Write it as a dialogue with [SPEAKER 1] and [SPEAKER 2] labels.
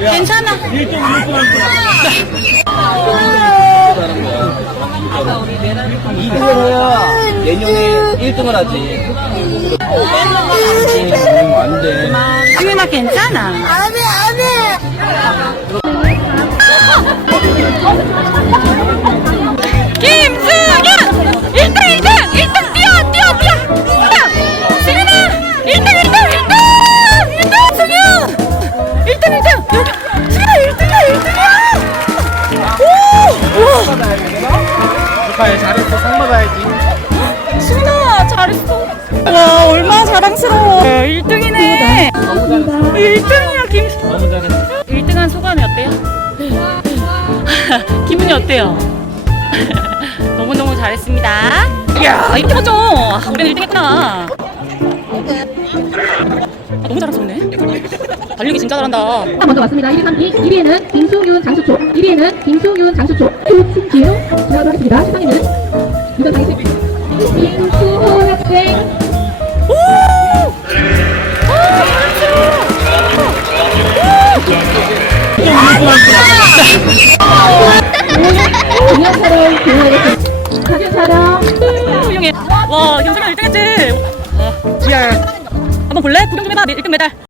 [SPEAKER 1] 괜찮아.
[SPEAKER 2] 1등 1등 할
[SPEAKER 3] 이등을 해야 내년에 1등을 하지. 음, 안 돼.
[SPEAKER 1] 승윤아 괜찮아.
[SPEAKER 4] 안해 안해
[SPEAKER 3] 축하해, 잘했어. 상 받아야지.
[SPEAKER 1] 승윤아 잘했어 와 얼마나 자랑스러워 1등이네 1등이야 김
[SPEAKER 3] 너무 잘했어.
[SPEAKER 1] 1등한 소감이 어때요? 기분이 어때요? 너무너무 잘했습니다. 이야, 이렇게. 아, 우리는 1등 했구나. 아, 자랑스럽네. 달리기 진짜 잘한다.
[SPEAKER 5] 먼저 왔습니다. 1위 3위. 1위에는 김승윤 장수초. 1위에는 김승윤 장수초. 조충길 지나가도록 하겠습니다. 시상님은 이전 당시 김수호 학생 공연 촬영.
[SPEAKER 1] 와, 현석이 1등 했지. 와, GR. 한번 볼래? 구경 좀 해봐. 1등 메달.